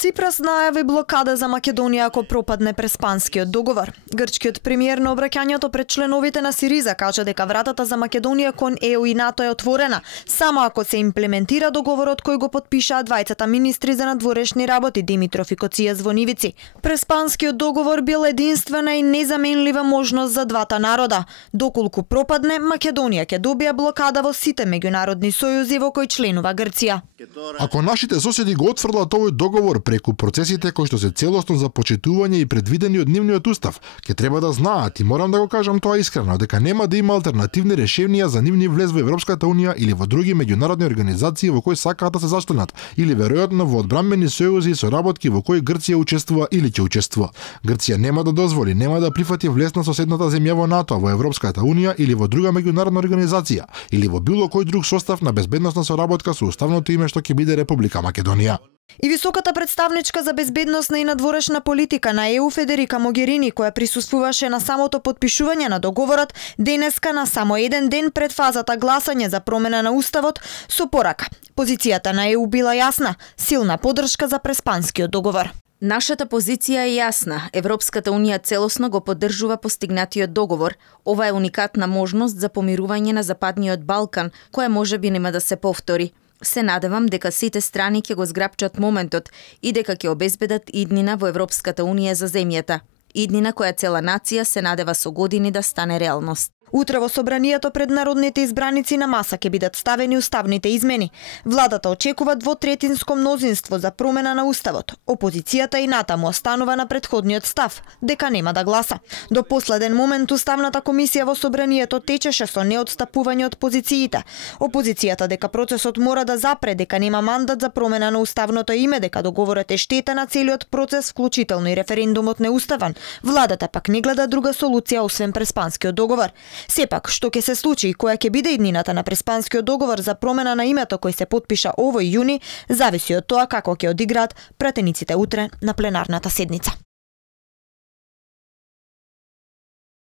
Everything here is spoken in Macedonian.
Ципрас најави блокада за Македонија ако пропадне Преспанскиот договор. Грчкиот премиер на обраќањето пред членовите на Сириза кажа дека вратата за Македонија кон ЕУ и НАТО е отворена, само ако се имплементира договорот кој го потпишаа двајцата министри за надворешни работи Димитров и Коција Звонивици. Преспанскиот договор бил единствена и незаменлива можност за двата народа. Доколку пропадне, Македонија ќе добија блокада во сите меѓународни сојузи во кои членува Грција. Ако нашите соседи го отфрлат овој договор преку процесите кои што се целосно започетување и предвидени од нивниот устав, ќе треба да знаат, и морам да го кажам тоа искрено, дека нема да има алтернативни решенија за нивни влез во Европската унија или во други меѓународни организации во кои сакаат да се зачленат, или веројатно во одбранбени сојузи и соработки во кои Грција учествува или ќе учествува. Грција нема да дозволи, нема да прифати влез на соседната земја во НАТО, во Европската унија или во друга меѓународна организација, или во било кој друг состав на безбедносна соработка со уставното име што ќе биде Република Македонија. И високата представничка за безбедносна и надворешна политика на ЕУ Федерика Могерини, која присуствуваше на самото потпишување на договорот, денеска на само еден ден пред фазата гласање за промена на уставот, со порака. Позицијата на ЕУ била јасна, силна поддршка за Преспанскиот договор. Нашата позиција е јасна. Европската унија целосно го поддржува постигнатиот договор. Ова е уникатна можност за помирување на Западниот Балкан, која можеби нема да се повтори. Се надевам дека сите страни ќе го зграпчат моментот и дека ќе обезбедат иднина во Европската унија за земјата. Иднина која цела нација се надева со години да стане реалност. Утре во собранието пред народните избраници на маса ќе бидат ставени уставните измени. Владата очекува двотретинско мнозинство за промена на уставот. Опозицијата и натаму останува на претходниот став, дека нема да гласа. До последен момент уставната комисија во собранието течеше со неотстапување од позициите. Опозицијата дека процесот мора да запре, дека нема мандат за промена на уставното име, дека договорот е штета на целиот процес, вклучително и референдумот неуставен. Владата пак не гледа друга солуција освен Преспанскиот договор. Сепак, што ќе се случи и која ќе биде иднината на Преспанскиот договор за промена на името кој се потпиша овој јуни, зависи од тоа како ќе одиграат пратениците утре на пленарната седница.